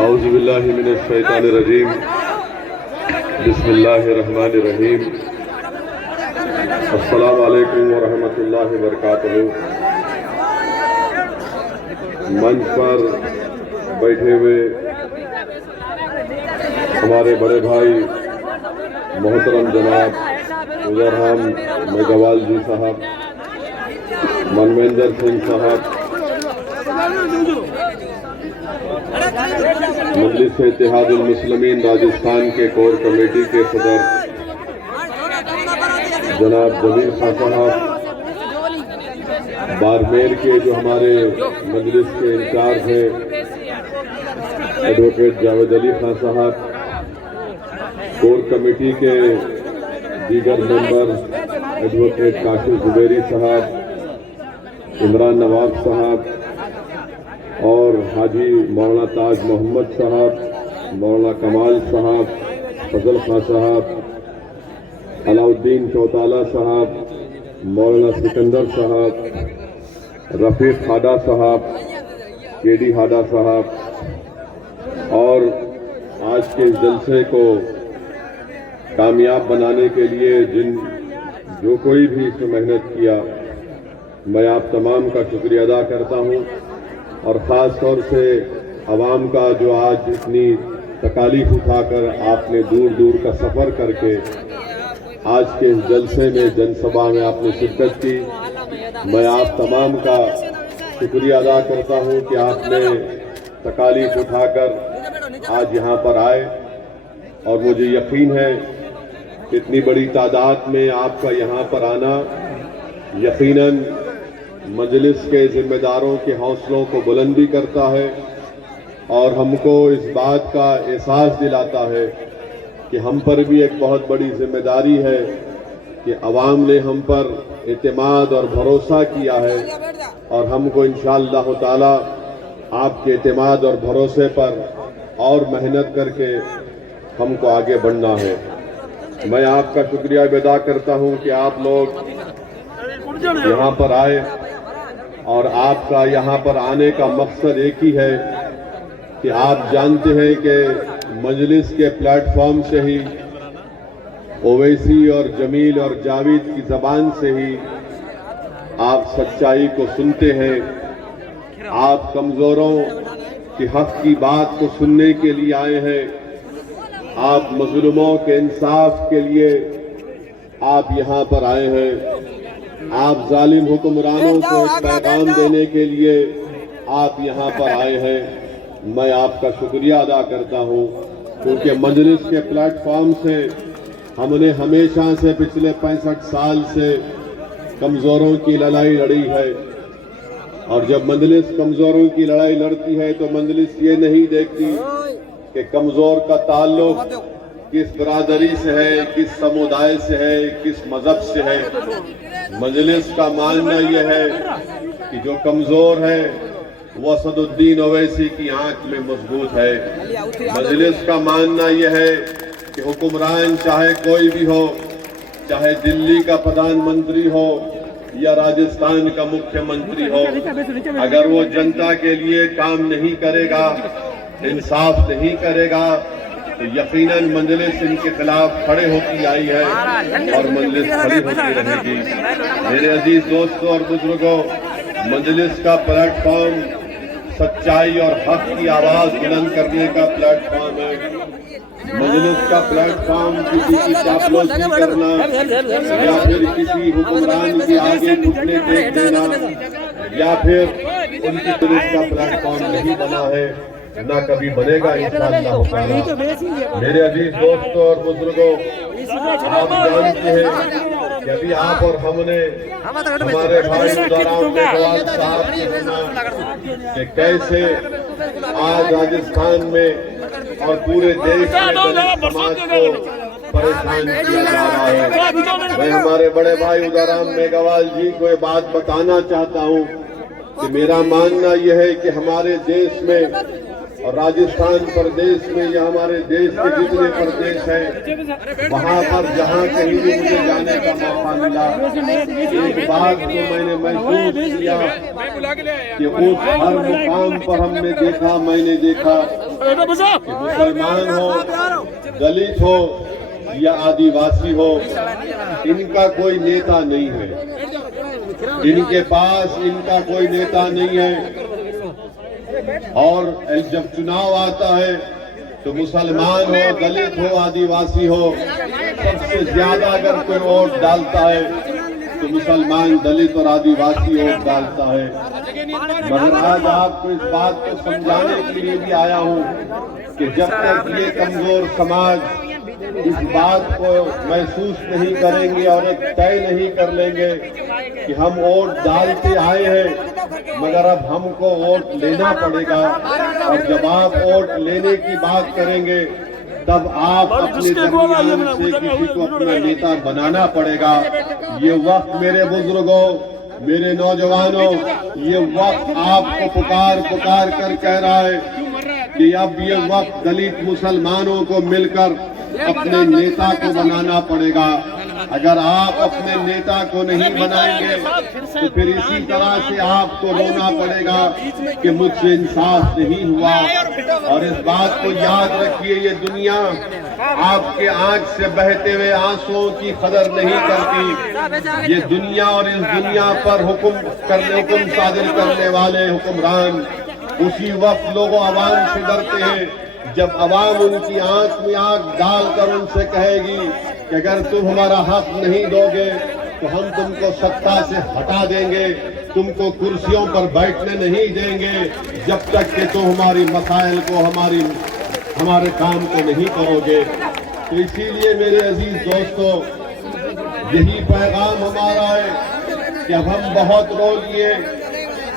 औज़ुबिल्लाहि मिनश्शैतानिर्रजीम बिस्मिल्लाहिर्रहमानिर्रहीम अस्सलामु अलैकुम व रहमतुल्लाहि व बरकातुहू। मंच पर बैठे हुए हमारे बड़े भाई मोहतरम जनाब उजरहम मेघवाल जी साहब, मनवेंद्र सिंह साहब, मजलिस इत्तेहादुल मुस्लिमीन राजस्थान के कोर कमेटी के सदर जनाब जमील खान साहब, बारमेर के जो हमारे मजलिस के इंचार्ज हैं एडवोकेट जावेद अली खान साहब, कोर कमेटी के दीगर मेंबर एडवोकेट काशिफ जुबैरी साहब, इमरान नवाब साहब और हाजी मौलाना ताज मोहम्मद साहब, मौलाना कमाल साहब, फजल खान साहब, अलाउद्दीन चौताला साहब, मौलाना सिकंदर साहब, रफीक हाडा साहब, केडी हाडा साहब और आज के इस जलसे को कामयाब बनाने के लिए जो कोई भी इसमें मेहनत किया, मैं आप तमाम का शुक्रिया अदा करता हूं और ख़ास तौर से अवाम का जो आज इतनी तकालीफ उठाकर आपने दूर दूर का सफ़र करके आज के इस जलसे में जनसभा में आपने शिरकत की, मैं आप तमाम का शुक्रिया अदा करता हूं कि आपने तकालीफ उठाकर आज यहाँ पर आए और मुझे यकीन है इतनी बड़ी तादाद में आपका यहाँ पर आना यकीनन मजलिस के जिम्मेदारों के हौसलों को बुलंदी करता है और हमको इस बात का एहसास दिलाता है कि हम पर भी एक बहुत बड़ी जिम्मेदारी है कि अवाम ने हम पर एतमाद और भरोसा किया है और हमको इंशाअल्लाह ताला आपके एतमाद और भरोसे पर और मेहनत करके हमको आगे बढ़ना है। मैं आपका शुक्रिया अदा करता हूं कि आप लोग यहाँ पर आए और आपका यहाँ पर आने का मकसद एक ही है कि आप जानते हैं कि मजलिस के प्लेटफॉर्म से ही ओवैसी और जमील और जावेद की जबान से ही आप सच्चाई को सुनते हैं। आप कमजोरों की हक की बात को सुनने के लिए आए हैं। आप मजलूमों के इंसाफ के लिए आप यहाँ पर आए हैं। आप जालिम हुक्मरानों को एक पैगाम देने के लिए आप यहाँ पर आए हैं। मैं आपका शुक्रिया अदा करता हूँ क्योंकि मजलिस के प्लेटफॉर्म से हमने हमेशा से पिछले 65 साल से कमजोरों की लड़ाई लड़ी है और जब मजलिस कमजोरों की लड़ाई लड़ती है तो मजलिस ये नहीं देखती कि कमजोर का ताल्लुक किस बरादरी से है, किस समुदाय से है, किस मजहब से है। मजलिस का मानना यह है कि जो कमजोर है वो असदुद्दीन ओवैसी की आंख में मजबूत है। मजलिस का मानना यह है कि हुक्मरान चाहे कोई भी हो, चाहे दिल्ली का प्रधानमंत्री हो या राजस्थान का मुख्यमंत्री हो, अगर वो जनता के लिए काम नहीं करेगा, इंसाफ नहीं करेगा तो यकीनन मजलिस इनके खिलाफ खड़े होती आई है और मजलिस खड़ी होती रहेगी। मेरे अजीज दोस्तों और बुजुर्गों, मजलिस का प्लेटफॉर्म सच्चाई और हक की आवाज बुलंद करने का प्लेटफॉर्म है। मजलिस का प्लेटफॉर्म किसी की चापलूसी करना या फिर किसी हुक्मरान के आगे घुटने टेक देना या फिर उनकी मजलिस का प्लेटफॉर्म नहीं बना है, ना कभी बनेगा इंशाअल्लाह ताला। मेरे अजीज दोस्तों और बुजुर्गों, आप जानते हैं कि अभी आप और हमने हमारे भाई मेघवाल साहब से सुना कि कैसे आज राजस्थान में और पूरे देश में समाज को परेशान किया जा रहा है। मैं हमारे बड़े भाई उदाराम मेघवाल जी को ये बात बताना चाहता हूँ कि मेरा मानना यह है कि हमारे देश में और राजस्थान प्रदेश में या हमारे देश के जितने प्रदेश हैं वहां पर जहां कहीं भी मुझे जाने का मौका मिला, एक बात तो मैंने महसूस किया कि उस हर मुकाम पर हमने देखा, मैंने देखा कि मुसलमान हो, दलित हो या आदिवासी हो, इनका कोई नेता नहीं है, इनके पास इनका कोई नेता नहीं है। और जब चुनाव आता है तो मुसलमान हो, दलित हो, आदिवासी हो, सबसे ज्यादा अगर कोई वोट डालता है तो मुसलमान, दलित और आदिवासी वोट डालता है। मगर आज आपको इस बात को समझाने के लिए भी आया हूँ कि जब तक ये कमजोर समाज इस बात को महसूस नहीं करेंगे और तय नहीं कर लेंगे कि हम वोट डालते आए हैं मगर अब हमको वोट लेना पड़ेगा, और जब आप वोट लेने की बात करेंगे तब आप अपने दरमियान से किसी को अपना नेता बनाना पड़ेगा। ये वक्त मेरे बुजुर्गों, मेरे नौजवानों, ये वक्त आपको पुकार पुकार कर कह रहा है कि अब ये वक्त दलित मुसलमानों को मिलकर अपने नेता को बनाना पड़ेगा। अगर आप अपने नेता को नहीं बनाएंगे तो फिर इसी तरह से आपको रोना पड़ेगा कि मुझसे इंसाफ नहीं हुआ। और इस बात को याद रखिए, ये दुनिया आपके आंख से बहते हुए आंसुओं की कदर नहीं करती। ये दुनिया और इस दुनिया पर हुक्म सादिर करने वाले हुक्मरान उसी वक्त लोगों आवाम से डरते हैं जब आवाम उनकी आंख में आंख डालकर उनसे कहेगी कि अगर तुम हमारा हक नहीं दोगे तो हम तुमको सत्ता से हटा देंगे, तुमको कुर्सियों पर बैठने नहीं देंगे जब तक कि तुम हमारी मसाइल को, हमारे काम को नहीं करोगे। तो इसीलिए मेरे अजीज दोस्तों, यही पैगाम हमारा है कि अब हम बहुत रो लिए।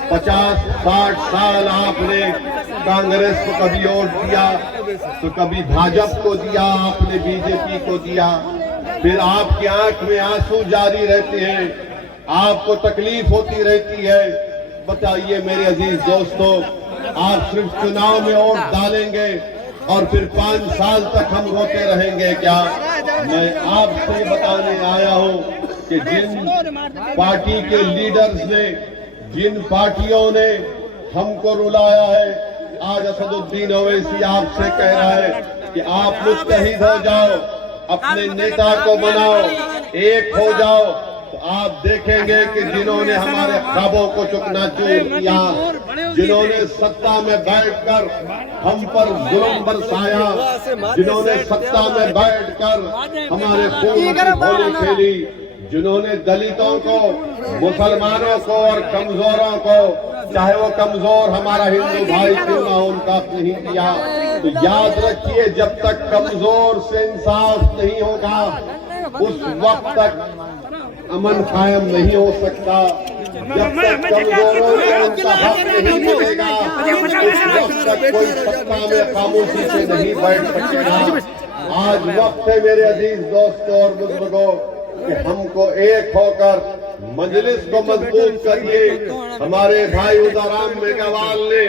50-60 साल आपने कांग्रेस को कभी वोट दिया तो कभी भाजपा को दिया, आपने बीजेपी को दिया, फिर आपकी आंख में आंसू जारी रहते हैं, आपको तकलीफ होती रहती है। बताइए मेरे अजीज दोस्तों, आप सिर्फ चुनाव में वोट डालेंगे और फिर 5 साल तक हम रोते रहेंगे क्या? मैं आपसे बताने आया हूं कि जिन पार्टी के लीडर्स ने, जिन पार्टियों ने हमको रुलाया है, आज असदुद्दीन ओवैसी आपसे कह रहा है कि आप मुत्तहिद हो जाओ, अपने नेता को बनाओ, एक हो जाओ। तो आप देखेंगे कि जिन्होंने हमारे ख्वाबों को चकनाचूर किया, जिन्होंने सत्ता में बैठकर हम पर जुल्म बरसाया, जिन्होंने सत्ता में बैठकर हमारे खून की होली खेली, जिन्होंने दलितों को, मुसलमानों को और कमजोरों को, चाहे वो कमजोर हमारा हिंदू भाई क्यों ना हो, उनका नहीं किया। तो याद रखिए, जब तक कमजोर से इंसाफ नहीं होगा उस वक्त तक अमन कायम नहीं हो सकता। जब तक कमजोरों को उनका हक नहीं मिलेगा उस वक्त तक कोई सत्ता में खामोशी से नहीं बैठ सकेगा। आज वक्त है मेरे अजीज दोस्तों और बुजुर्गों कि हमको एक होकर मजलिस को मजबूत करिए। हमारे भाई उदाराम मेघवाल ने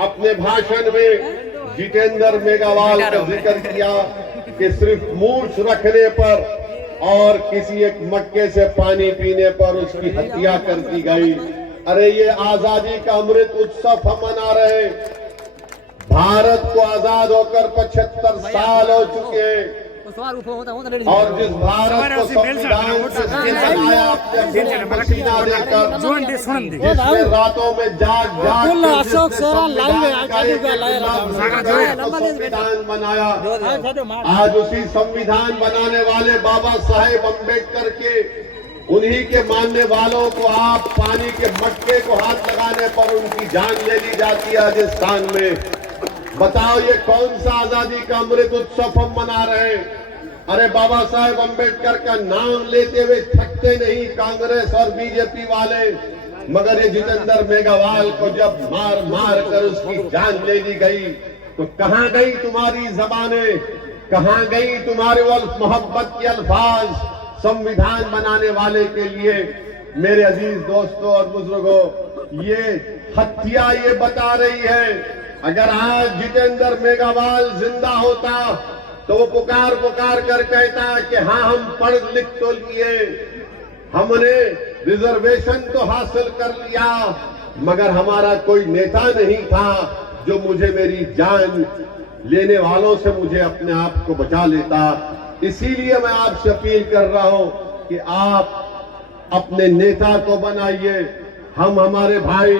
अपने भाषण में जितेंद्र मेघवाल का जिक्र किया कि सिर्फ मूछ रखने पर और किसी एक मटके से पानी पीने पर उसकी हत्या कर दी गई। अरे ये आजादी का अमृत उत्सव हम मना रहे। भारत को आजाद होकर 75 साल हो चुके हैं और जिस भारत को संविधान से बनाया अपने पसीना देकर, जिसने रातों में जाग संविधान बनाया, आज उसी संविधान बनाने वाले बाबा साहेब अम्बेडकर के उन्हीं के मानने वालों को आप पानी के मटके को हाथ लगाने पर उनकी जान ले ली जाती है राजस्थान में। बताओ ये कौन सा आजादी का अमृत उत्सव हम मना रहे हैं? अरे बाबा साहेब अम्बेडकर का नाम लेते हुए थकते नहीं कांग्रेस और बीजेपी वाले, मगर ये जितेंद्र मेघवाल को जब मार मार कर उसकी जान ले ली गई तो कहां गई तुम्हारी जबानें, कहां गई तुम्हारे मोहब्बत के अल्फाज संविधान बनाने वाले के लिए? मेरे अजीज दोस्तों और बुजुर्गों, ये हत्या ये बता रही है अगर आज जितेंद्र मेघवाल जिंदा होता तो वो पुकार पुकार कर कहता कि हाँ हम पढ़ लिख तो लिए, हमने रिजर्वेशन तो हासिल कर लिया, मगर हमारा कोई नेता नहीं था जो मुझे मेरी जान लेने वालों से मुझे अपने आप को बचा लेता। इसीलिए मैं आपसे अपील कर रहा हूं कि आप अपने नेता को बनाइए। हम हमारे भाई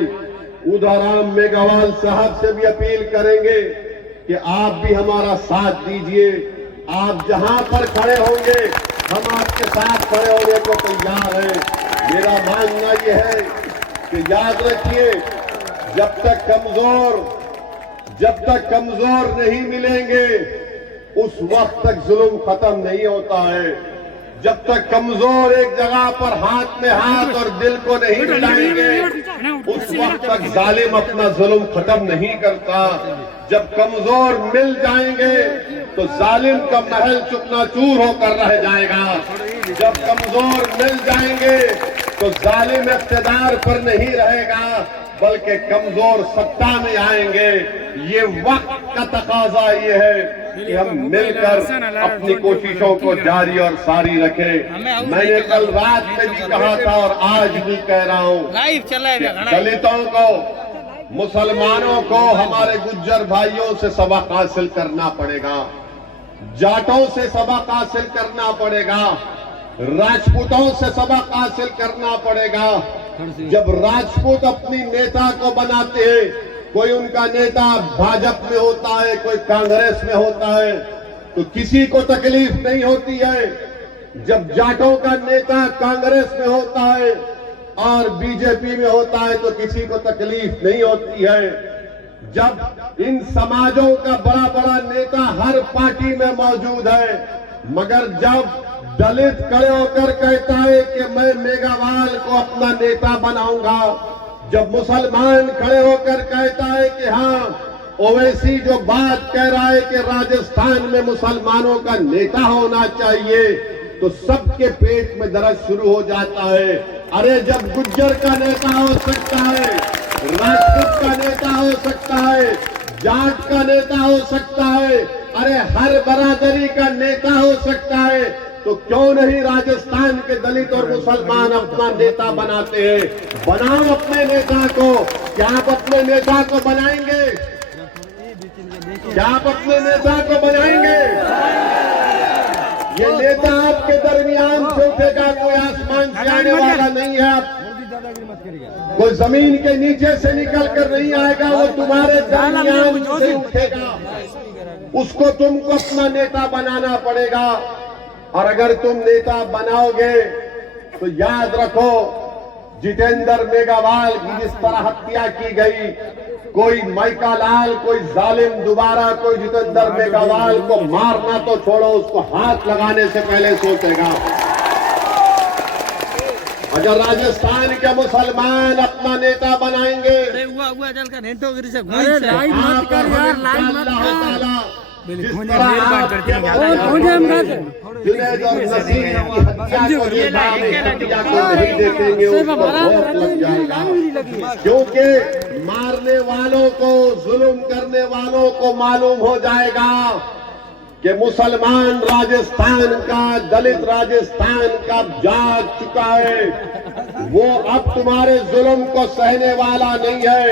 उदाराम मेघवाल साहब से भी अपील करेंगे कि आप भी हमारा साथ दीजिए। आप जहां पर खड़े होंगे हम आपके साथ खड़े होने को तैयार हैं। मेरा मानना यह है कि याद रखिए, जब तक कमजोर नहीं मिलेंगे उस वक्त तक जुल्म खत्म नहीं होता है। जब तक कमजोर एक जगह पर हाथ में हाथ और दिल को नहीं मिलाएंगे उस वक्त तक जालिम अपना जुल्म खत्म नहीं करता। जब कमजोर मिल जाएंगे तो जालिम का महल चूकनाचूर होकर रह जाएगा। जब कमजोर मिल जाएंगे तो जालिम इक़्तिदार पर नहीं रहेगा बल्कि कमजोर सत्ता में आएंगे। ये वक्त का तकाजा ये है कि हम मिलकर अपनी कोशिशों को जारी और सारी रखें। मैंने कल रात में भी कहा था और आज भी कह रहा हूं, दलितों को, मुसलमानों को, हमारे गुज्जर भाइयों से सबक हासिल करना पड़ेगा, जाटों से सबक हासिल करना पड़ेगा, राजपूतों से सबक हासिल करना पड़ेगा। जब राजपूत अपनी नेता को बनाते हैं, कोई उनका नेता भाजपा में होता है, कोई कांग्रेस में होता है, तो किसी को तकलीफ नहीं होती है। जब जाटों का नेता कांग्रेस में होता है और बीजेपी में होता है तो किसी को तकलीफ नहीं होती है। जब इन समाजों का बड़ा बड़ा नेता हर पार्टी में मौजूद है, मगर जब दलित खड़े होकर कहता है कि मैं मेघवाल को अपना नेता बनाऊंगा, जब मुसलमान खड़े होकर कहता है कि हाँ ओवैसी जो बात कह रहा है कि राजस्थान में मुसलमानों का नेता होना चाहिए, तो सबके पेट में दर्द शुरू हो जाता है। अरे जब गुज्जर का नेता हो सकता है, राजपूत का नेता हो सकता है, जाट का नेता हो सकता है, अरे हर बरादरी का नेता हो सकता है, तो क्यों नहीं राजस्थान के दलित और मुसलमान अपना नेता बनाते हैं? बनाओ अपने नेता को। क्या आप अपने नेता को बनाएंगे? क्या आप अपने नेता को बनाएंगे? ये नेता आपके दरमियान से उठेगा, कोई आसमान से आने वाला नहीं है। आप कोई जमीन के नीचे से निकल कर नहीं आएगा, वो तुम्हारे दरमियान से उठेगा। उसको तुमको अपना नेता बनाना पड़ेगा। और अगर तुम नेता बनाओगे तो याद रखो, जितेंद्र मेघवाल की जिस तरह हत्या की गई, कोई माइका लाल, कोई जालिम दोबारा कोई जितेंद्र मेघवाल को मारना तो छोड़ो, उसको हाथ लगाने से पहले सोचेगा। अगर राजस्थान के मुसलमान अपना नेता बनाएंगे, क्योंकि मारने वालों को, जुल्म करने वालों को मालूम हो जाएगा कि मुसलमान राजस्थान का, दलित राजस्थान का जाग चुका है। वो अब तुम्हारे जुल्म को सहने वाला नहीं है,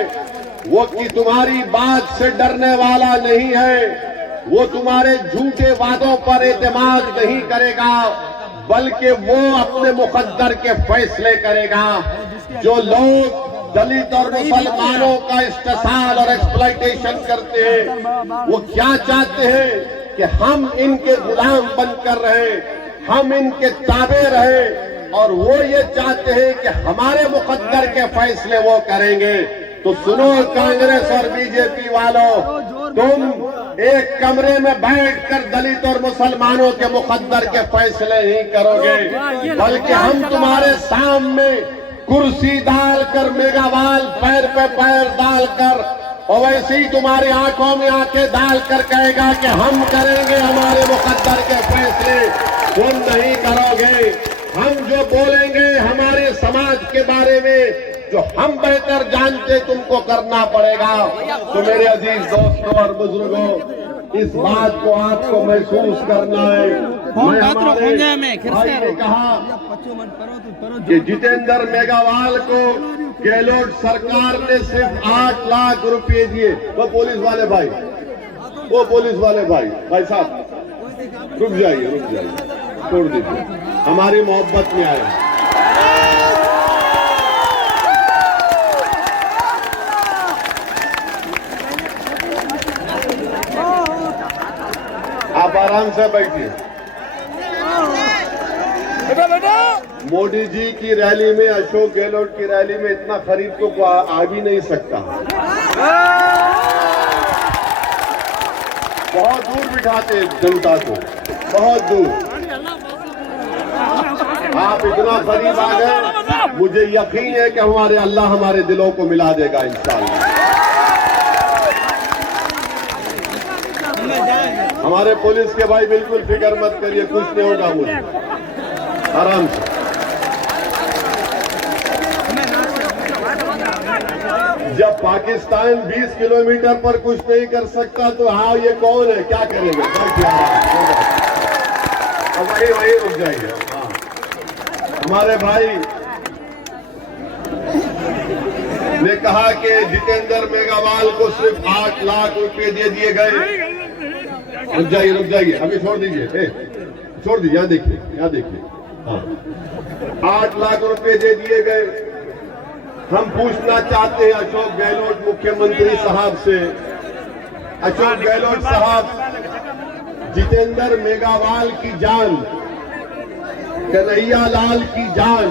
वो कि तुम्हारी बात से डरने वाला नहीं है, वो तुम्हारे झूठे वादों पर एतमाद नहीं करेगा, बल्कि वो अपने मुकद्दर के फैसले करेगा। जो लोग दलित और मुसलमानों का इस्तेसाल और एक्सप्लॉयटेशन करते हैं, वो क्या चाहते हैं कि हम इनके गुलाम बनकर रहे, हम इनके ताबे रहे, और वो ये चाहते हैं कि हमारे मुकद्दर के फैसले वो करेंगे। तो सुनो कांग्रेस और बीजेपी वालों, तुम एक कमरे में बैठकर दलित और मुसलमानों के मुकद्दर के फैसले नहीं करोगे, बल्कि हम तुम्हारे सामने कुर्सी डालकर, मेघवाल पैर पे पैर डालकर, और वैसे ही तुम्हारी आंखों में आंखें डालकर कहेगा कि हम करेंगे हमारे मुकद्दर के फैसले, तुम नहीं करोगे। हम जो बोलेंगे हमारे समाज के बारे में, जो हम बेहतर जानते तुमको करना पड़ेगा। तो मेरे अजीज दोस्तों और बुजुर्गों, इस बात को आपको महसूस करना है। मैं हमारे भाई ने कहा कि जितेंद्र मेघवाल को गहलोत सरकार ने सिर्फ 8 लाख रुपए दिए। वो पुलिस वाले भाई भाई साहब रुक जाइए, छोड़ दीजिए, हमारी मोहब्बत में आए। आप आराम से बैठिए। मोदी जी की रैली में, अशोक गहलोत की रैली में इतना खरीद तो आ भी नहीं सकता। बहुत दूर बिठाते जनता को, बहुत दूर। आप इतना करीब आ गए, मुझे यकीन है कि हमारे अल्लाह हमारे दिलों को मिला देगा इंशाअल्लाह। हमारे पुलिस के भाई बिल्कुल फिक्र मत करिए, कुछ नहीं होगा, मुझे आराम से। जब पाकिस्तान 20 किलोमीटर पर कुछ नहीं कर सकता तो हाँ, ये कौन है, क्या करेंगे? वही रुक जाएंगे। हाँ, हमारे भाई ने कहा कि जितेंद्र मेघवाल को सिर्फ 8 लाख रुपए दे दिए गए। रुक जाइए, अभी छोड़ दीजिए, छोड़ दीजिए, यहाँ देखिए। हाँ, 8 लाख रुपए दे दिए गए। हम पूछना चाहते हैं अशोक गहलोत मुख्यमंत्री साहब से, अशोक गहलोत साहब, जितेंद्र मेघवाल की जान, कन्हैया लाल की जान,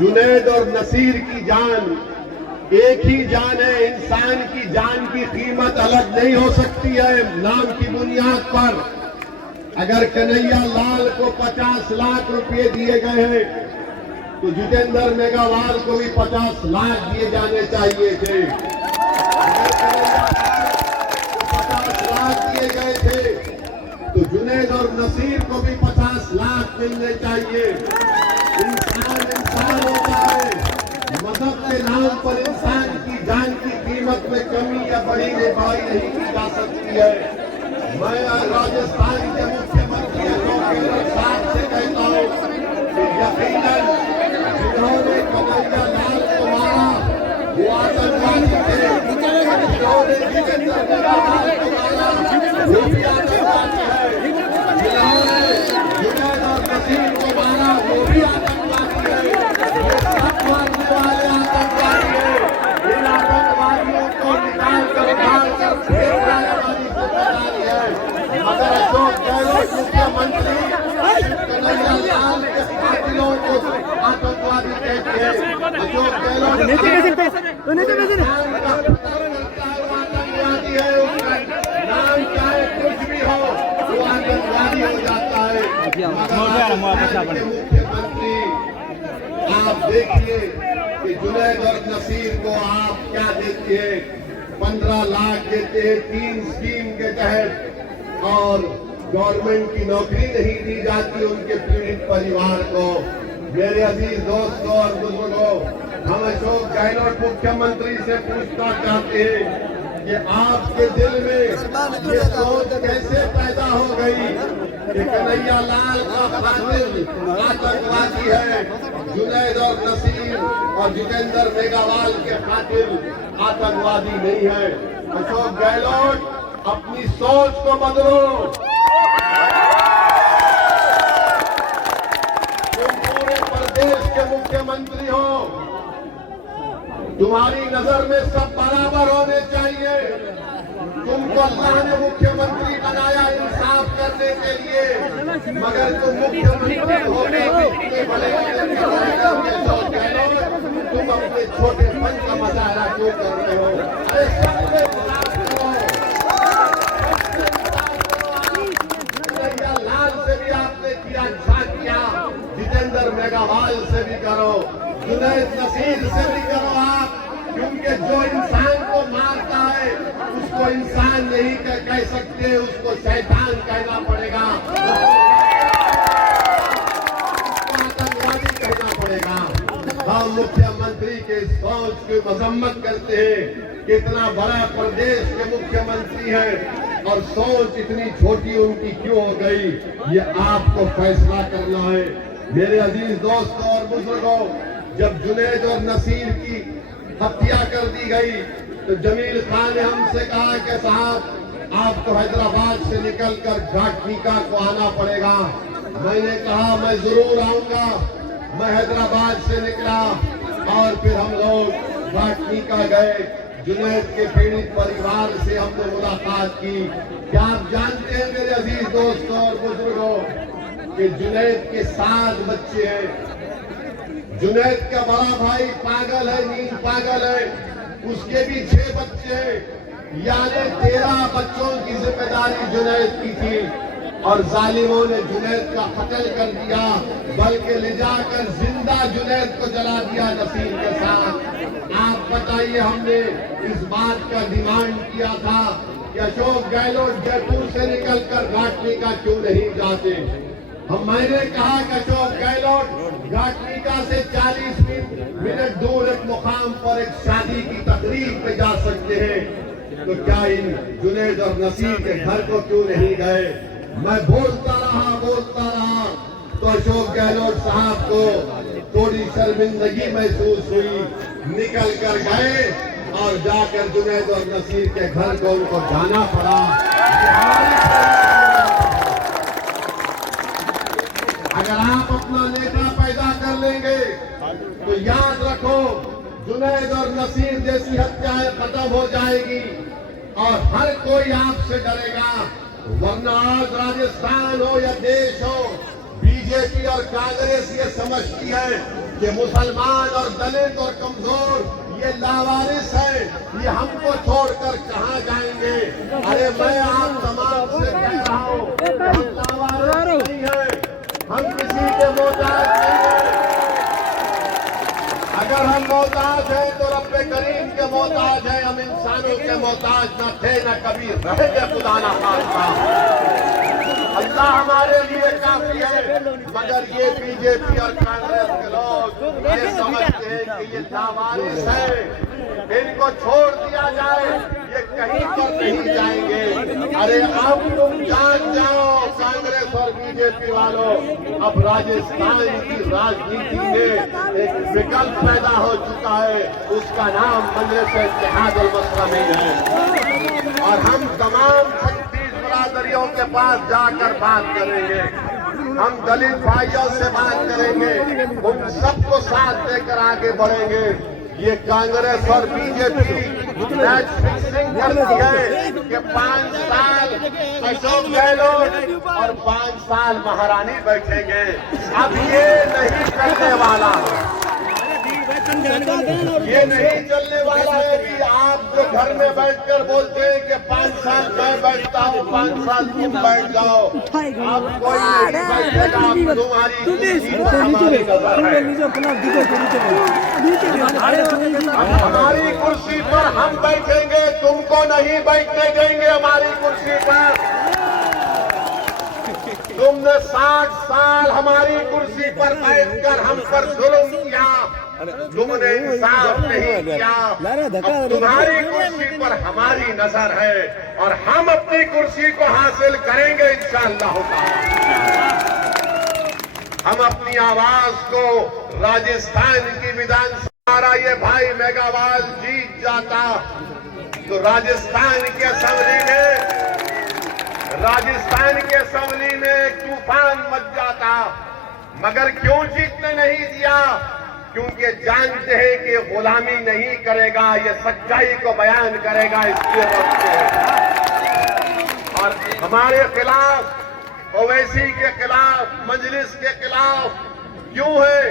जुनैद और नसीर की जान एक ही जान है। इंसान की जान की कीमत अलग नहीं हो सकती है नाम की बुनियाद पर। अगर कन्हैया लाल को 50 लाख रुपए दिए गए हैं तो जितेंद्र मेघवाल को भी 50 लाख दिए जाने चाहिए थे। अगर 50 लाख दिए गए थे तो जुनैद और नसीर को भी 50 लाख मिलने चाहिए। इंसान होता है, मजहब के नाम पर इंसान की जान की कीमत में कमी या बढ़ाई नहीं की जा सकती है। मैं राजस्थान के मुख्यमंत्री अशोक गहलोत साहब से कहता हूँ कि यकीनन जिन्होंने कन्हैया लाल को मारा वो आतंकवादी थे, जिन्होंने जितेंद्र मेघवाल को मारा वो भी आतंकवादी है, जिन्होंने जुनैद और नसीर को मारा वो भी आतंकवादी है। ये सब मारने वाले आतंकवादी है। इन आतंकवादियों को निकाल कर फेंक डालने वाली जिम्मेदारी है। मगर अशोक गहलोत मुख्यमंत्री कन्हैया लाल के कातिलों को आतंकवादी कहते हैं। अशोक गहलोत आतंकवादी है, उसका नाम चाहे कुछ भी हो वो आतंकवादी हो जाता है। मुख्यमंत्री आप देखिए कि जुनैद और नसीर को आप क्या देते हैं, 15 लाख देते हैं 3 स्कीम के तहत, और गवर्नमेंट की नौकरी नहीं दी जाती उनके पीड़ित परिवार को। मेरे अजीज दोस्तों और बुजुर्गों, हम अशोक गहलोत मुख्यमंत्री से पूछना चाहते हैं कि आपके दिल में ये सोच कैसे पैदा हो गई कि कन्हैया लाल का कातिल आतंकवादी है, जुनैद और नसीर और जितेंद्र मेघवाल के कातिल आतंकवादी नहीं है। अशोक गहलोत, अपनी सोच को बदलो। तुम पूरे प्रदेश के मुख्यमंत्री हो, तुम्हारी नजर में सब बराबर होने चाहिए। तुमको अल्लाह ने मुख्यमंत्री बनाया इंसाफ करने के लिए, मगर तुम मुख्यमंत्री हो गए भले तुम अपने छोटेपन का मुजाहरा क्यों कर रहे हो? अरे सबसे कन्हैया लाल से भी आपने किया, अच्छा किया, जितेंद्र मेघवाल से भी करो, जुनैद नसीर से भी करो आप, क्योंकि जो इंसान को मारता है उसको इंसान नहीं कह सकते, उसको शैतान कहना पड़ेगा, आतंकवादी कहना पड़ेगा। हम मुख्यमंत्री के उसकी मजम्मत करते हैं कि इतना बड़ा प्रदेश के मुख्यमंत्री हैं और सोच इतनी छोटी उनकी क्यों हो गई, ये आपको फैसला करना है। मेरे अजीज दोस्तों और बुजुर्गों, जब जुनैद और नसीर की हत्या कर दी गई तो जमील खान ने हमसे कहा कि साहब आपको हैदराबाद से निकलकर घाटनिका को आना पड़ेगा। मैंने कहा मैं जरूर आऊंगा। मैं हैदराबाद से निकला और फिर हम लोग घाटनिका गए। जुनैद के पीड़ित परिवार से हमने मुलाकात की। क्या आप जानते हैं मेरे अजीज दोस्तों और बुजुर्गों कि जुनैद के 7 बच्चे हैं। जुनैद का बड़ा भाई पागल है, नींद पागल है, उसके भी 6 बच्चे हैं, यानी 13 बच्चों की जिम्मेदारी जुनैद की थी और जालिमों ने जुनैद का कत्ल कर दिया, बल्कि ले जाकर जिंदा जुनैद को जला दिया नसीर के साथ। आप बताइए, हमने इस बात का डिमांड किया था कि अशोक गहलोत जयपुर से निकलकर घाटनिका क्यों नहीं जाते। मैंने कहा कि अशोक गहलोत घाटनिका से 40 मिनट दूर एक मुकाम पर एक शादी की तकरीब में जा सकते हैं, तो क्या इन जुनैद और नसीर के घर को क्यों नहीं गए। मैं बोलता रहा तो अशोक गहलोत साहब को थोड़ी शर्मिंदगी महसूस हुई, निकल कर गए और जाकर जुनैद और नसीर के घर को उनको जाना पड़ा। अगर आप अपना नेता पैदा कर लेंगे तो याद रखो जुनैद और नसीर जैसी हत्याएं खत्म हो जाएगी और हर कोई आपसे डरेगा। वरना आज राजस्थान हो या देश हो, बीजेपी और कांग्रेस ये समझती है कि मुसलमान और दलित और कमजोर ये लावारिस है, ये हमको छोड़कर कहां जाएंगे। अरे मैं आप तमाम से कह रहा हूं, हम लावारिस नहीं है, हम किसी के मोहताज नहीं है। अगर हम मोहताज हैं तो रब्बे करीम के मोहताज हैं, हम इंसानों के मोहताज न थे न कभी रहेंगे, खुदा ना खास्ता। अल्लाह हमारे लिए काफी है। मगर ये बीजेपी और कांग्रेस के लोग ये समझते हैं कि ये लावारिस है, इनको छोड़ दिया जाए, ये कहीं पर नहीं जाएंगे। अरे अब तुम जान जाओ कांग्रेस और बीजेपी वालों, अब राजस्थान की राजनीति में एक विकल्प पैदा हो चुका है, उसका नाम मजलिस इत्तेहादुल मुस्लिमीन है। और हम तमाम 36 बरादरियों के पास जाकर बात करेंगे, हम दलित भाइयों से बात करेंगे, उन सबको साथ देकर आगे बढ़ेंगे। ये कांग्रेस और बीजेपी मैच फिक्सिंग करती है कि 5 साल अशोक गहलोत और 5 साल महारानी बैठेंगे। अब ये नहीं चलने वाला, ये नहीं चलने वाला है कि आप जो घर में बैठकर बोलते हैं कि 5 साल मैं बैठता हूँ, 5 साल तुम बैठ जाओ। अब कोई नहीं बैठेगा, तुम्हारी कुर्सी पर हमारी नजर है। हमारी कुर्सी पर हम बैठेंगे, तुमको नहीं बैठने देंगे हमारी कुर्सी पर। तुमने 60 साल हमारी कुर्सी पर बैठकर हम पर जुल्म किया, तुमने इंसाफ नहीं किया। अब तुम्हारी कुर्सी पर हमारी नजर है और हम अपनी कुर्सी को हासिल करेंगे इंशाअल्लाह। हम अपनी आवाज को राजस्थान की विधानसभा, ये भाई मेघावाल जीत जाता तो राजस्थान की असेंबली में एक तूफान मच जाता। मगर क्यों जीतने नहीं दिया? क्योंकि जानते हैं कि गुलामी नहीं करेगा, ये सच्चाई को बयान करेगा, इसलिए रोकते हैं। और हमारे खिलाफ, ओवैसी के खिलाफ, मजलिस के खिलाफ क्यों है?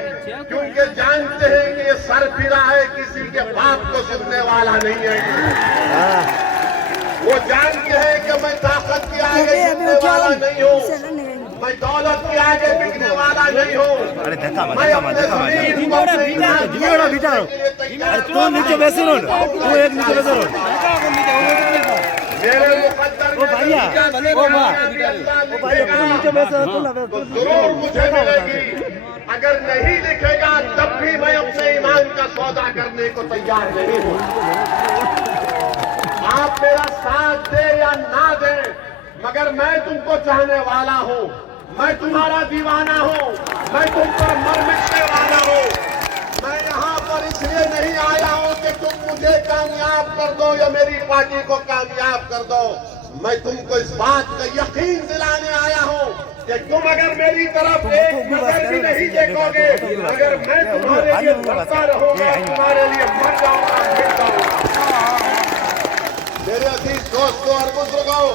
क्योंकि जानते हैं कि ये सरफिरा है, किसी के बाप को सुनने वाला नहीं है। वो जानते हैं कि मैं ताकत के आगे बिकने वाला नहीं हूँ, मैं दौलत के आगे बिकने वाला नहीं हूँ। मैं अपने जमीन को नीचे बैसे रहो, तू एक नीचे बैसे रहो। मेरे मुकद्दर में नीचे बैसे तो जरूर मुझे मिलेगी। अगर नहीं लिखेगा तब भी मैं अपने ईमान का सौदा करने को तैयार नहीं हूं। आप मेरा साथ दे या ना दे, मगर मैं तुमको चाहने वाला हूं, मैं तुम्हारा दीवाना हूं, मैं तुम पर मर मिटने वाला हूं। मैं यहाँ पर इसलिए नहीं आया हूं कि तुम मुझे कामयाब कर दो या मेरी पार्टी को कामयाब कर दो। मैं तुमको इस बात का यकीन दिलाने आया हूं कि तुम अगर मेरी तरफ एक नजर भी नहीं देखोगे, अगर मैं तुम्हारे लिए लड़ता रहूंगा, तुम्हारे लिए मर जाऊंगा, मिट जाऊंगा। मेरे अजीज दोस्तों और बुजुर्गों,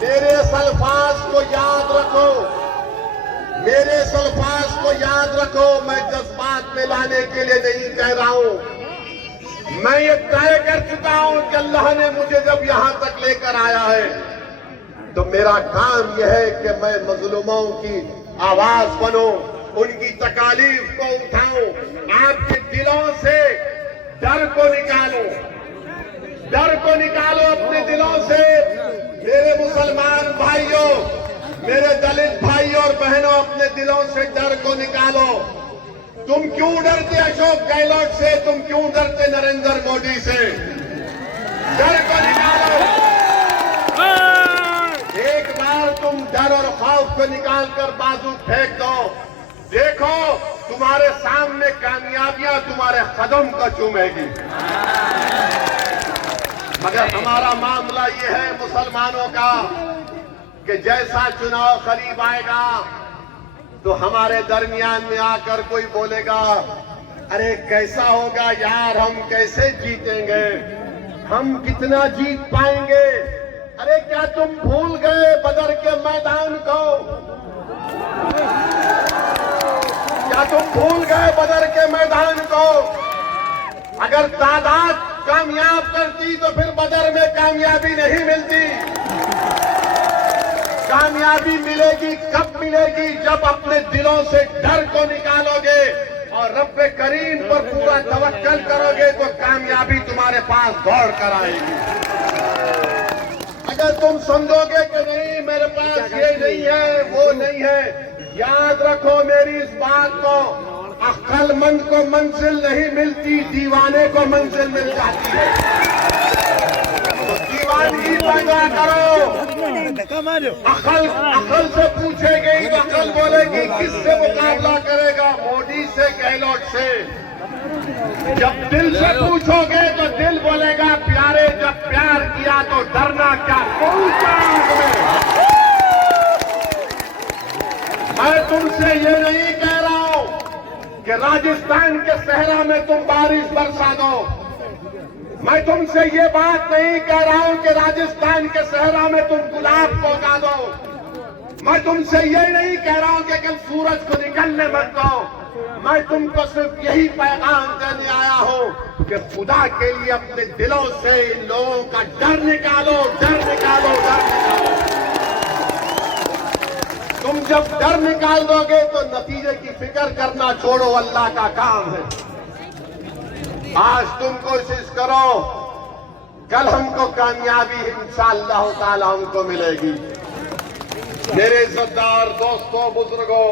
मेरे इस अल्फाज को याद रखो, मेरे इस अल्फाज को याद रखो। मैं जज्बात में लाने के लिए नहीं कह रहा हूं। मैं ये तय कर चुका हूं कि अल्लाह ने मुझे जब यहां तक लेकर आया है तो मेरा काम यह है कि मैं मजलूमों की आवाज बनूं, उनकी तकालीफ को उठाऊं, आपके दिलों से डर को निकालो, डर को निकालो अपने दिलों से। मेरे मुसलमान भाइयों, मेरे दलित भाई और बहनों, अपने दिलों से डर को निकालो। तुम क्यों डरते अशोक गहलोत से? तुम क्यों डरते नरेंद्र मोदी से? डर को निकालो। एक बार तुम डर और खौफ को निकालकर बाजू फेंक दो, देखो तुम्हारे सामने कामयाबियां तुम्हारे कदम को चूमेगी। मगर हमारा मामला ये है मुसलमानों का कि जैसा चुनाव करीब आएगा तो हमारे दरमियान में आकर कोई बोलेगा, अरे कैसा होगा यार, हम कैसे जीतेंगे, हम कितना जीत पाएंगे। अरे क्या तुम भूल गए बदर के मैदान को? क्या तुम भूल गए बदर के मैदान को? अगर तादाद कामयाब करती तो फिर बदर में कामयाबी नहीं मिलती। कामयाबी मिलेगी कब मिलेगी? जब अपने दिलों से डर को निकालोगे और रब करीम पर पूरा तवक्कल करोगे तो कामयाबी तुम्हारे पास दौड़ कर आएगी। अगर तुम समझोगे कि नहीं मेरे पास ये नहीं है वो नहीं है, याद रखो मेरी इस बात को, अक्लमंद को मंजिल नहीं मिलती, दीवाने को मंजिल मिल जाती है। तो दीवानगी पैदा करो। अकल से पूछेगी तो अकल बोलेगी किससे मुकाबला करेगा? मोदी से, गहलोत से। जब दिल से पूछोगे तो दिल बोलेगा प्यारे, जब प्यार किया तो डरना क्या पहुंचा तुम्हें। मैं तुमसे ये नहीं कह रहा हूं कि राजस्थान के सहरा में तुम बारिश बरसा दो। मैं तुमसे ये बात नहीं कह रहा हूं कि राजस्थान के सहरा में तुम गुलाब को उगा दो। मैं तुमसे ये नहीं कह रहा हूं कि कल सूरज को निकलने मत दो। मैं तुमको सिर्फ यही पैगाम देने आया हूं कि खुदा के लिए अपने दिलों से इन लोगों का डर निकालो, डर निकालो, डर निकालो। तुम जब डर निकाल दोगे तो नतीजे की फिक्र करना छोड़ो, अल्लाह का काम है। आज तुम कोशिश करो, कल हमको कामयाबी इंशाअल्लाह ताला हमको मिलेगी। मेरे इज्जतदार दोस्तों, बुजुर्गों,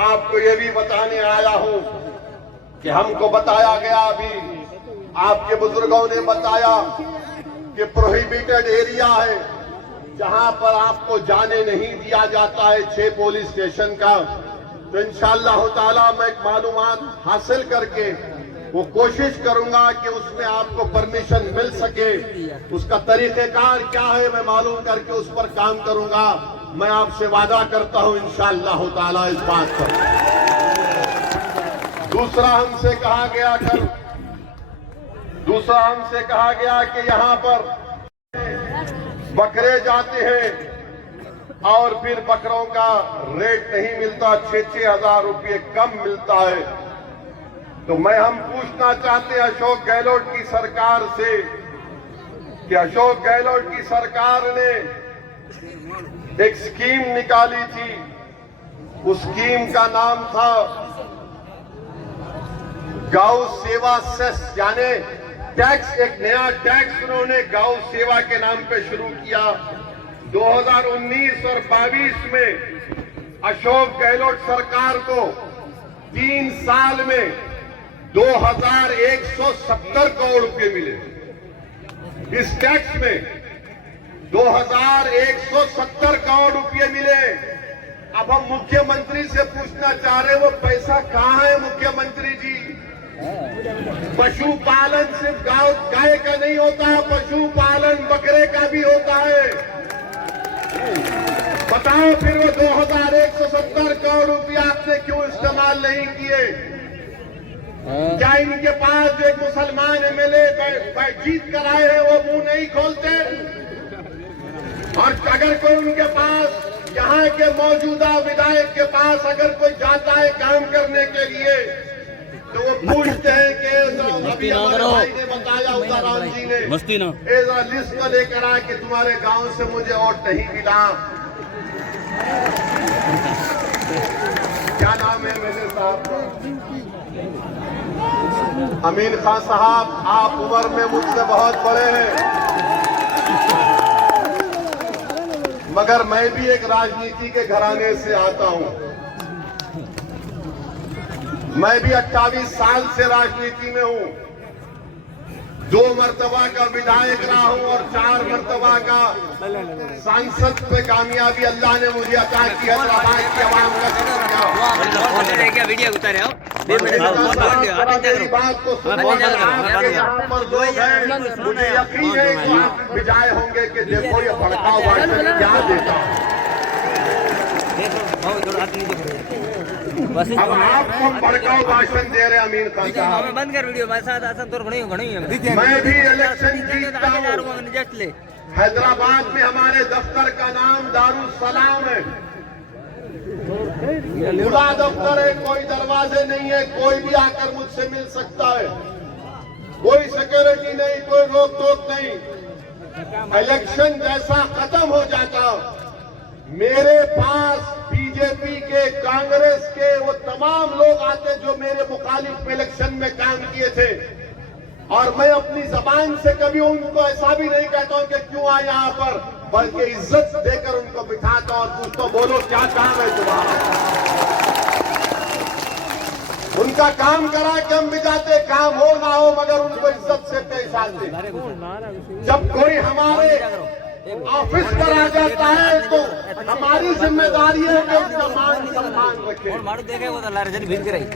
आपको ये भी बताने आया हूं कि हमको बताया गया, अभी आपके बुजुर्गों ने बताया कि प्रोहिबिटेड एरिया है जहां पर आपको जाने नहीं दिया जाता है, 6 पुलिस स्टेशन का। तो इंशाअल्लाह ताला मैं एक मालूमात हासिल करके वो कोशिश करूंगा कि उसमें आपको परमिशन मिल सके। उसका तरीकेकार क्या है मैं मालूम करके उस पर काम करूंगा। मैं आपसे वादा करता हूं इंशाअल्लाह ताला इस बात पर। दूसरा हमसे कहा गया कि यहां पर बकरे जाते हैं और फिर बकरों का रेट नहीं मिलता, 6-6 हजार रुपये कम मिलता है। तो हम पूछना चाहते हैं अशोक गहलोत की सरकार से कि अशोक गहलोत की सरकार ने एक स्कीम निकाली थी, उस स्कीम का नाम था गौ सेवा सेस, यानी टैक्स, एक नया टैक्स उन्होंने गौ सेवा के नाम पे शुरू किया। 2019 और 22 में अशोक गहलोत सरकार को 3 साल में 2170 करोड़ रुपए मिले। इस टैक्स में 2170 करोड़ रुपए मिले। अब हम मुख्यमंत्री से पूछना चाह रहे हैं, वो पैसा कहां है मुख्यमंत्री जी? पशुपालन सिर्फ गाय का नहीं होता, पशुपालन बकरे का भी होता है। बताओ फिर वो 2170 करोड़ रुपया आपने क्यों इस्तेमाल नहीं किए? क्या इनके पास जो एक मुसलमान एमएलए जीत कर आए हैं वो मुंह नहीं खोलते? और अगर कोई उनके पास, यहाँ के मौजूदा विधायक के पास अगर कोई जाता है काम करने के लिए, तो वो पूछते हैं कि अभी हमारे भाई ने बताया, उदाराम जी ने जरा लिस्ट में लेकर आए कि तुम्हारे गांव से मुझे वोट नहीं मिला। क्या नाम है मेरे साहब? अमीन खान साहब, आप उम्र में मुझसे बहुत बड़े हैं, मगर मैं भी एक राजनीति के घराने से आता हूं। मैं भी 28 साल से राजनीति में हूं। 2 मर्तबा का विधायक रहा हूं और 4 मर्तबा का सांसद पे कामयाबी अल्लाह ने मुझे अता की। हैदराबाद की आवाम का शुक्रिया। वीडियो उतारे हो मेरी बात को सुनो। आपके यहाँ पर लोग हैं, मुझे यकीन है कि आप विजय होंगे कि देखो ये भड़काऊ भाषण क्या देता है। अब आपको भड़काऊ भाषण दे रहे अमीन खान साहब। बंद कर वीडियो। मैं भी इलेक्शन जीतता हूँ। हैदराबाद में हमारे दफ्तर का नाम दारुसलाम है। खुला दफ्तर है, कोई दरवाजे नहीं है, कोई भी आकर मुझसे मिल सकता है, कोई सिक्योरिटी नहीं, कोई रोक टोक नहीं। इलेक्शन जैसा खत्म हो जाता, मेरे पास बीजेपी के, कांग्रेस के वो तमाम लोग आते जो मेरे मुखालिफ इलेक्शन में काम किए थे, और मैं अपनी जबान से कभी उनको ऐसा भी नहीं कहता हूं कि क्यों आए यहाँ पर, बल्कि इज्जत देकर उनको बिठाता और पूछता बोलो क्या काम है तुम्हारा। उनका काम करा के हम भी जाते, काम हो ना हो मगर उनको इज्जत से पेश आते। जब कोई हमारे ऑफिस पर आ जाता है तो हमारी जिम्मेदारी है कि उसका मान सम्मान रखें।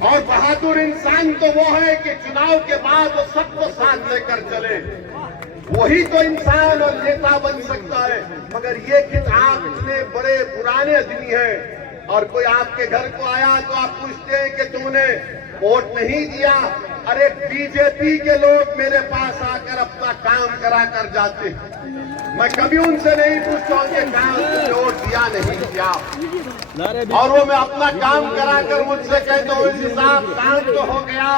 और बहादुर इंसान तो वो है कि चुनाव के बाद वो सबको साथ लेकर चले, वही तो इंसान और नेता बन सकता है। मगर ये कि आप इतने बड़े पुराने आदमी हैं और कोई आपके घर को आया तो आप पूछते हैं कि तुमने वोट नहीं दिया। अरे बीजेपी के लोग मेरे पास आकर अपना काम करा कर जाते, मैं कभी उनसे नहीं पूछता हूं कि काम वोट दिया नहीं दिया, और वो मैं अपना काम कराकर मुझसे कहते हो इस हिसाब काम तो हो गया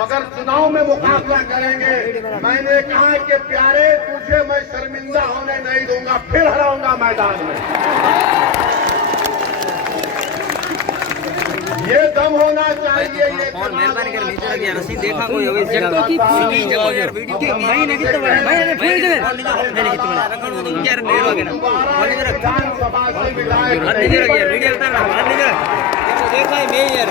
मगर चुनाव में मुकाबला करेंगे। मैंने कहा कि प्यारे तुझे मैं शर्मिंदा होने नहीं दूंगा, फिर हराऊंगा मैदान में। ये दम होना चाहिए। ये मेहरबानी कर नीचे रसीद देखा कोई यार वीडियो के महीने की तो मैंने फिर दे मैंने कितना रखन तो यार नहीं होगा ना विधानसभा से विधायक वीडियो उतार रहा देखा है मैं यार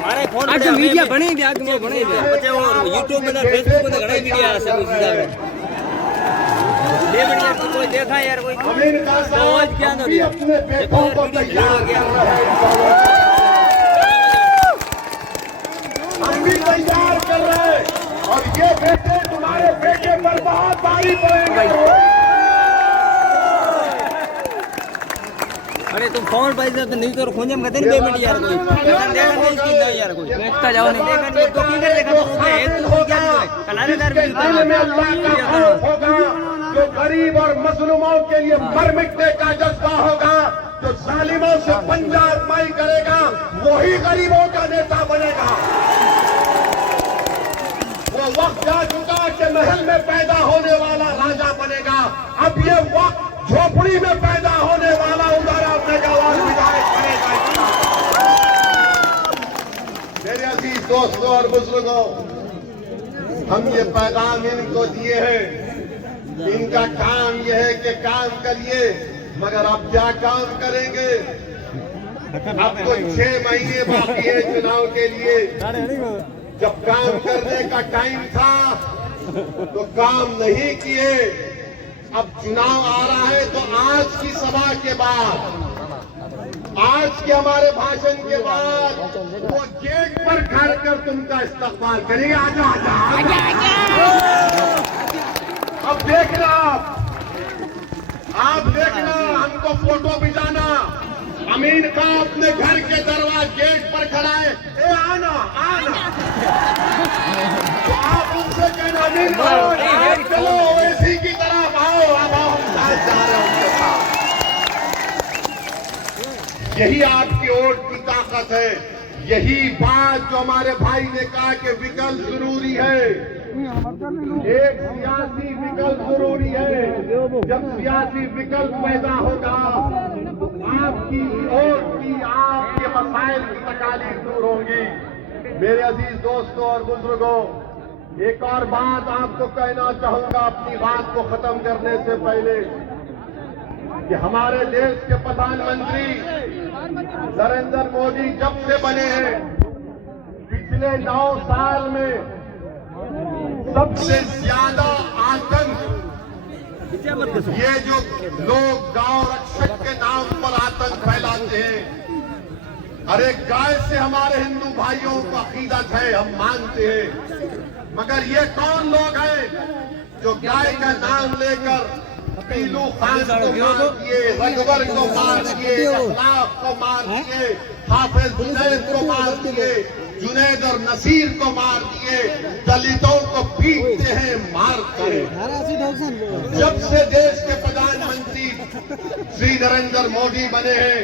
मारे फोन अच्छा वीडियो बनेगी आगे वो बनेगी बच्चे वो YouTube में Facebook में घણા वीडियो आ सब उस हिसाब में ले बढ़िया कोई देखा यार कोई अमीन का साहब क्या अपने बेटों को तैयार कर रहे हैं, हम भी तैयार कर रहे हैं और ये बेटे तुम्हारे बेटे पर बहुत भारी पड़ेंगे। अरे तुम फोन पैसे तो नहीं तो खोजे में कहते नहीं पेमेंट यार कोई देखा नहीं कि नहीं यार कोई देखता जाओ नहीं देखा नहीं तो की कर देखा तो है तो क्या है कलारेदार भी में अल्लाह का खौफ होगा, जो गरीब और मजलूमों के लिए मर मिटने का जज्बा होगा, जो जालिमों से पंजा अरमाई करेगा वही गरीबों का नेता बनेगा। वो वक्त आ चुका कि महल में पैदा होने वाला राजा बनेगा, अब ये वक्त झोपड़ी में पैदा होने वाला उदारा मेगावाट विधायक बनेगा। मेरे अजीज दोस्तों और बुजुर्गों, हम ये पैगाम इनको दिए हैं, इनका काम यह है कि काम करिए, मगर अब क्या काम करेंगे? अब तो 6 महीने बाकी है चुनाव के लिए। जब काम करने का टाइम था तो काम नहीं किए। अब चुनाव आ रहा है तो आज की सभा के बाद, आज के हमारे भाषण के बाद वो गेट पर खड़ कर तुमका इस्तकबाल करेंगे। आजा आजा, आजा। अब देखना, आप देखना, हमको फोटो भिजाना। अमीन का अपने घर के दरवाजे गेट पर खड़ा है, ए आना आना। तो आप उनसे कहना अमीन आओ, चलो ओवैसी की तरफ आओ। अब आओ, हम साथ जा रहे हैं उनके साथ। यही आपकी वोट की ताकत है। यही बात जो हमारे भाई ने कहा कि विकल्प जरूरी है, एक सियासी विकल्प जरूरी है। जब सियासी विकल्प पैदा होगा, आपकी वोट की, आपके मसाइल की तकालीफ दूर होंगी। मेरे अजीज दोस्तों और बुजुर्गों, एक और बात आपको कहना चाहूंगा अपनी बात को खत्म करने से पहले, कि हमारे देश के प्रधानमंत्री नरेंद्र मोदी जब से बने हैं, पिछले 9 साल में सबसे ज्यादा आतंक, ये जो लोग गांव रक्षक के नाम पर आतंक फैलाते हैं, अरे गाय से हमारे हिंदू भाइयों को अकीदत है, हम मानते हैं, मगर ये कौन लोग हैं जो गाय का नाम लेकर पीलू खान को मार दिए, रघुवर को मार दिए, अखलाक को मार दिए, हाफिज जुनैद को मार दिए, जुनैद और नसीर को मार दिए, दलितों को पीटते हैं, मारते हैं। जब से देश के प्रधानमंत्री श्री नरेंद्र मोदी बने हैं,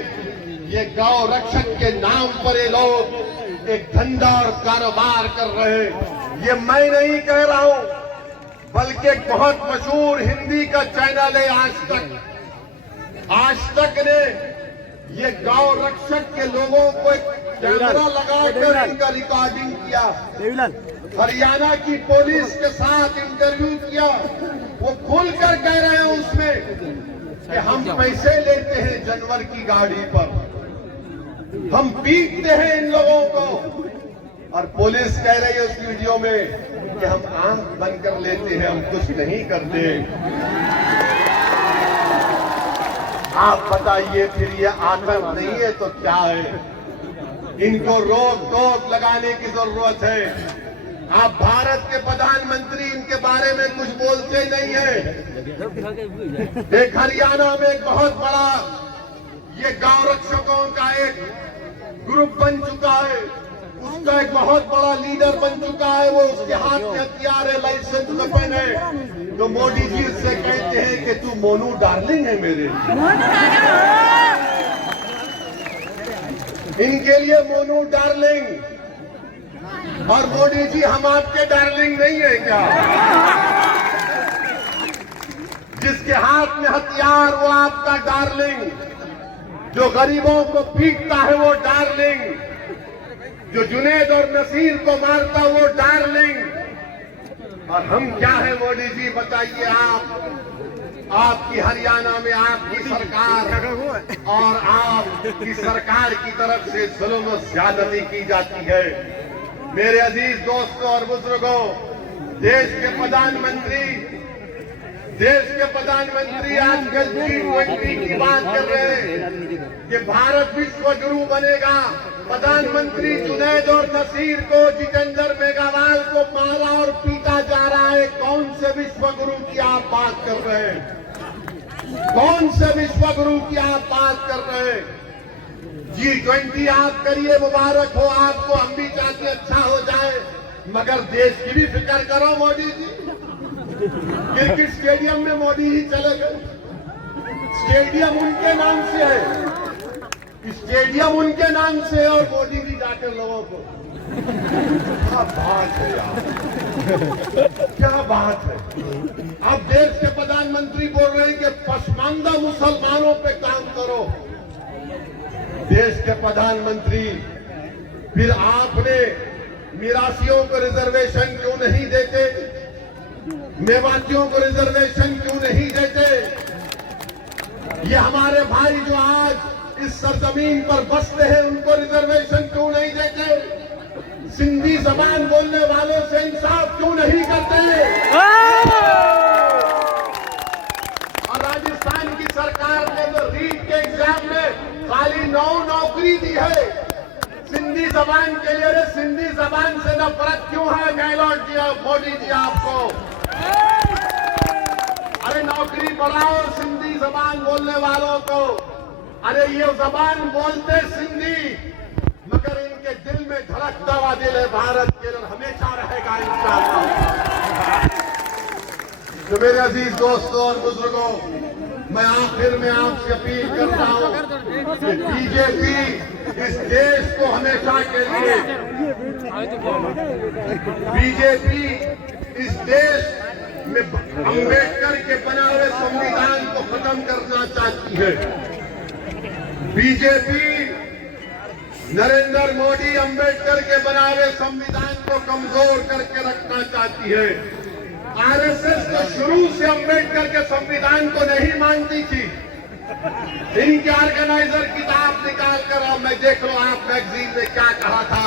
ये गौ रक्षक के नाम पर ये लोग एक धंधा और कारोबार कर रहे हैं। ये मैं नहीं कह रहा हूं, बल्कि एक बहुत मशहूर हिंदी का चैनल है आज तक। आज तक ने ये गौ रक्षक के लोगों को एक कैमरा लगाकर इनका रिकॉर्डिंग किया, हरियाणा की पुलिस के साथ इंटरव्यू किया। वो खुलकर कह रहे हैं उसमें कि हम पैसे लेते हैं जानवर की गाड़ी पर, हम पीटते हैं इन लोगों को। और पुलिस कह रही है उस वीडियो में कि हम आंख बंद कर लेते हैं, हम कुछ नहीं करते। आप बताइए, फिर ये आतंक नहीं है तो क्या है? इनको रोक टोक लगाने की जरूरत है। आप भारत के प्रधानमंत्री इनके बारे में कुछ बोलते नहीं है। एक हरियाणा में एक बहुत बड़ा ये गांव रक्षकों का एक ग्रुप बन चुका है, उसका एक बहुत बड़ा लीडर बन चुका है। वो उसके हाथ में हथियार है, लाइसेंस वेपन है। तो मोदी जी से कहते हैं कि तू मोनू डार्लिंग है मेरे लिए। इनके लिए मोनू डार्लिंग, और मोदी जी हम आपके डार्लिंग नहीं है क्या? जिसके हाथ में हथियार वो आपका डार्लिंग, जो गरीबों को पीटता है वो डार्लिंग, जो जुनैद और नसीर को मारता वो डार्लिंग। और हम क्या है मोदी जी बताइए? आपकी हरियाणा में आपकी सरकार और आपकी सरकार की तरफ से जुल्म और ज्यादती की जाती है। मेरे अजीज दोस्तों और बुजुर्गों, देश के प्रधानमंत्री आजकल G20 की बात कर रहे हैं कि भारत विश्व गुरु बनेगा। प्रधानमंत्री जुनैद और नसीर को, जितेंद्र मेघवाल को मारा और पीटा जा रहा है। कौन से विश्व गुरु की आप बात कर रहे हैं? कौन से विश्व गुरु की आप बात कर रहे हैं? G20 आप करिए, मुबारक हो आपको, हम भी चाहते अच्छा हो जाए, मगर देश की भी फिक्र करो मोदी जी। क्रिकेट स्टेडियम में मोदी जी चले गए, स्टेडियम उनके नाम से है, स्टेडियम उनके नाम से है, और मोदी जी जाकर लोगों को, क्या बात है यार, क्या बात है। अब देश के प्रधानमंत्री बोल रहे हैं कि पसमानदा मुसलमानों पे काम करो। देश के प्रधानमंत्री, फिर आपने मिरासियों को रिजर्वेशन क्यों नहीं देते? मेवातियों को रिजर्वेशन क्यों नहीं देते? ये हमारे भाई जो आज इस सरजमीन पर बसते हैं उनको रिजर्वेशन क्यों नहीं देते? सिंधी जबान बोलने वालों से इंसाफ क्यों नहीं करते? और राजस्थान की सरकार ने तो रीट के एग्जाम में खाली 9 नौकरी दी है सिंधी जबान के लिए। अरे सिंधी जबान से नफरत क्यों है गहलोत जी, मोदी जी आपको? अरे नौकरी बढ़ाओ सिंधी जबान बोलने वालों को। अरे ये जबान बोलते सिंधी, मगर इनके दिल में धड़कता हुआ दिल है भारत के लिए, हमेशा रहेगा इंशाअल्लाह। तो मेरे अजीज दोस्तों और बुजुर्गों, मैं आखिर में आपसे अपील करता हूं कि बीजेपी इस देश को हमेशा के लिए, बीजेपी इस देश में अंबेडकर के बना हुए संविधान को खत्म करना चाहती है। बीजेपी नरेंद्र मोदी अंबेडकर के बना हुए संविधान को कमजोर करके रखना चाहती है। आरएसएस तो शुरू से अंबेडकर के संविधान को नहीं मानती थी। इनके ऑर्गेनाइजर किताब निकाल कर अब मैं देख लो आप मैगजीन में क्या कहा था,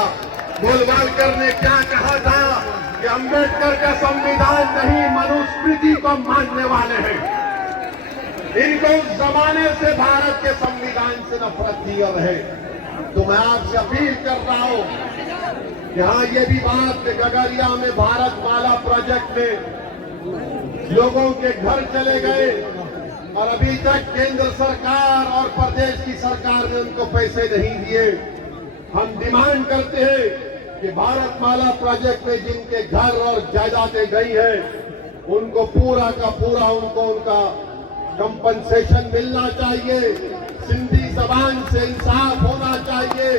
गोलवालकर ने क्या कहा था कि अंबेडकर का संविधान नहीं मनुस्मृति को मानने वाले हैं। इनको उस जमाने से भारत के संविधान से नफरत थी और है। तो मैं आपसे अपील कर रहा हूं कि हाँ, ये भी बात गगरिया में भारत माला प्रोजेक्ट में लोगों के घर चले गए और अभी तक केंद्र सरकार और प्रदेश की सरकार ने उनको पैसे नहीं दिए। हम डिमांड करते हैं कि भारत माला प्रोजेक्ट में जिनके घर और जायदादें गई है उनको पूरा का पूरा उनका कंपनसेशन मिलना चाहिए। सिंधी जबान से इंसाफ होना चाहिए।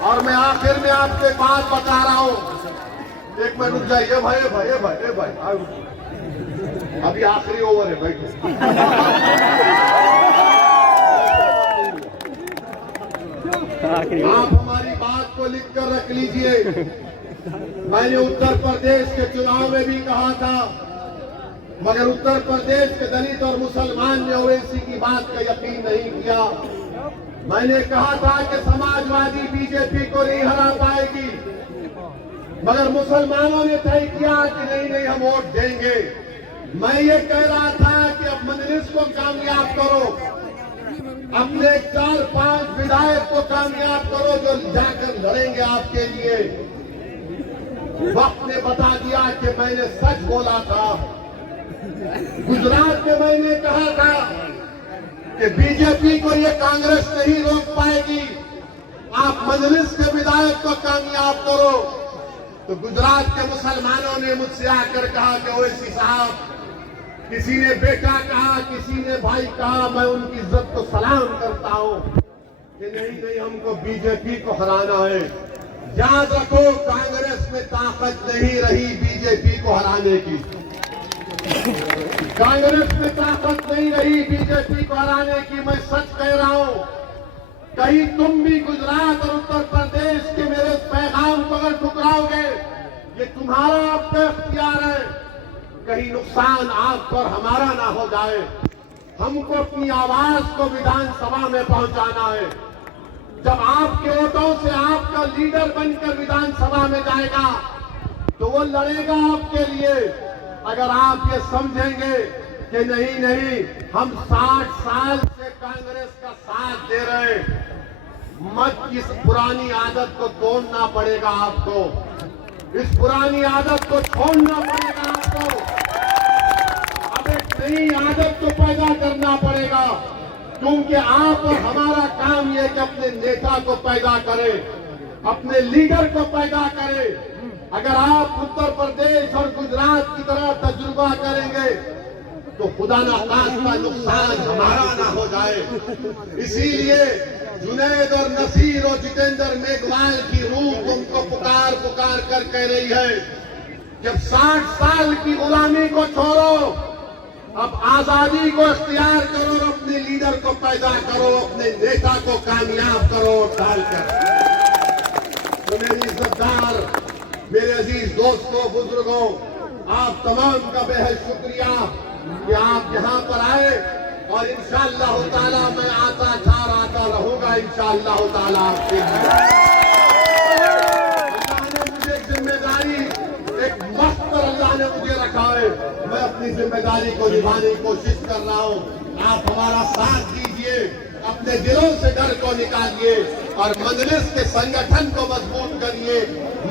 और मैं आखिर में आपको एक बात बता रहा हूं, एक मिनट रुक जाइए भाई भाई भाई भाई, अभी आखिरी ओवर है, बैठो। आप हमारी बात को लिख कर रख लीजिए। मैंने उत्तर प्रदेश के चुनाव में भी कहा था, मगर उत्तर प्रदेश के दलित और मुसलमान ने ओवैसी की बात का यकीन नहीं किया। मैंने कहा था कि समाजवादी बीजेपी को नहीं हरा पाएगी, मगर मुसलमानों ने तय किया कि नहीं हम वोट देंगे। मैं ये कह रहा था कि अब मजलिस को कामयाब करो, अपने 4-5 विधायक को कामयाब करो जो जाकर लड़ेंगे आपके लिए। वक्त ने बता दिया कि मैंने सच बोला था। गुजरात में मैंने कहा था कि बीजेपी को ये कांग्रेस नहीं रोक पाएगी, आप मजलिस के विधायक को कामयाब करो। तो गुजरात के मुसलमानों ने मुझसे आकर कहा कि ओवैसी साहब, किसी ने बेटा कहा, किसी ने भाई कहा, मैं उनकी इज्जत को सलाम करता हूं कि नहीं हमको बीजेपी को हराना है। याद रखो, कांग्रेस में ताकत नहीं रही बीजेपी को हराने की। कांग्रेस में ताकत नहीं रही बीजेपी को हराने की। मैं सच कह रहा हूं, कहीं तुम भी गुजरात और उत्तर प्रदेश के मेरे पैगाम को अगर ठुकराओगे, ये तुम्हारा आपका इख्तियार है। कहीं नुकसान आप पर हमारा ना हो जाए। हमको अपनी आवाज को विधानसभा में पहुंचाना है। जब आपके वोटों से आपका लीडर बनकर विधानसभा में जाएगा तो वो लड़ेगा आपके लिए। अगर आप ये समझेंगे कि नहीं हम 60 साल से कांग्रेस का साथ दे रहे हैं, मत, इस पुरानी आदत को तोड़ना पड़ेगा आपको। इस पुरानी आदत को छोड़ना पड़ेगा आपको। अब एक नई आदत को पैदा करना पड़ेगा, क्योंकि आप और हमारा काम यह कि अपने नेता को पैदा करें, अपने लीडर को पैदा करें। अगर आप उत्तर प्रदेश और गुजरात की तरह तजुर्बा करेंगे तो खुदा ना खास्ता नुकसान हमारा ना हो जाए। इसीलिए जुनैद और नसीर और जितेंद्र मेघवाल की रूह उनको पुकार कर कह रही है, जब 60 साल की गुलामी को छोड़ो, अब आजादी को इख्तियार करो और अपने लीडर को पैदा करो, अपने नेता को कामयाब करो डालकर। तो मेरी इज्जतदार, मेरे अजीज दोस्तों, बुजुर्गों, आप तमाम का बेहद शुक्रिया कि आप यहाँ पर आए। और इंशाअल्लाह ताला मैं आता था आता रहूंगा इंशाअल्लाह ताला आपके लिए। अल्लाह ने मुझे जिम्मेदारी एक मस्त पर अल्लाह ने मुझे रखा है, मैं अपनी जिम्मेदारी को निभाने की कोशिश कर रहा हूँ। आप हमारा साथ दीजिए, अपने दिलों से डर को निकालिए और मजलिस के संगठन को मजबूत करिए,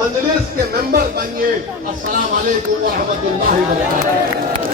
मजलिस के मेंबर बनिए। अस्सलाम वालेकुम व रहमतुल्लाहि व बरकातहू।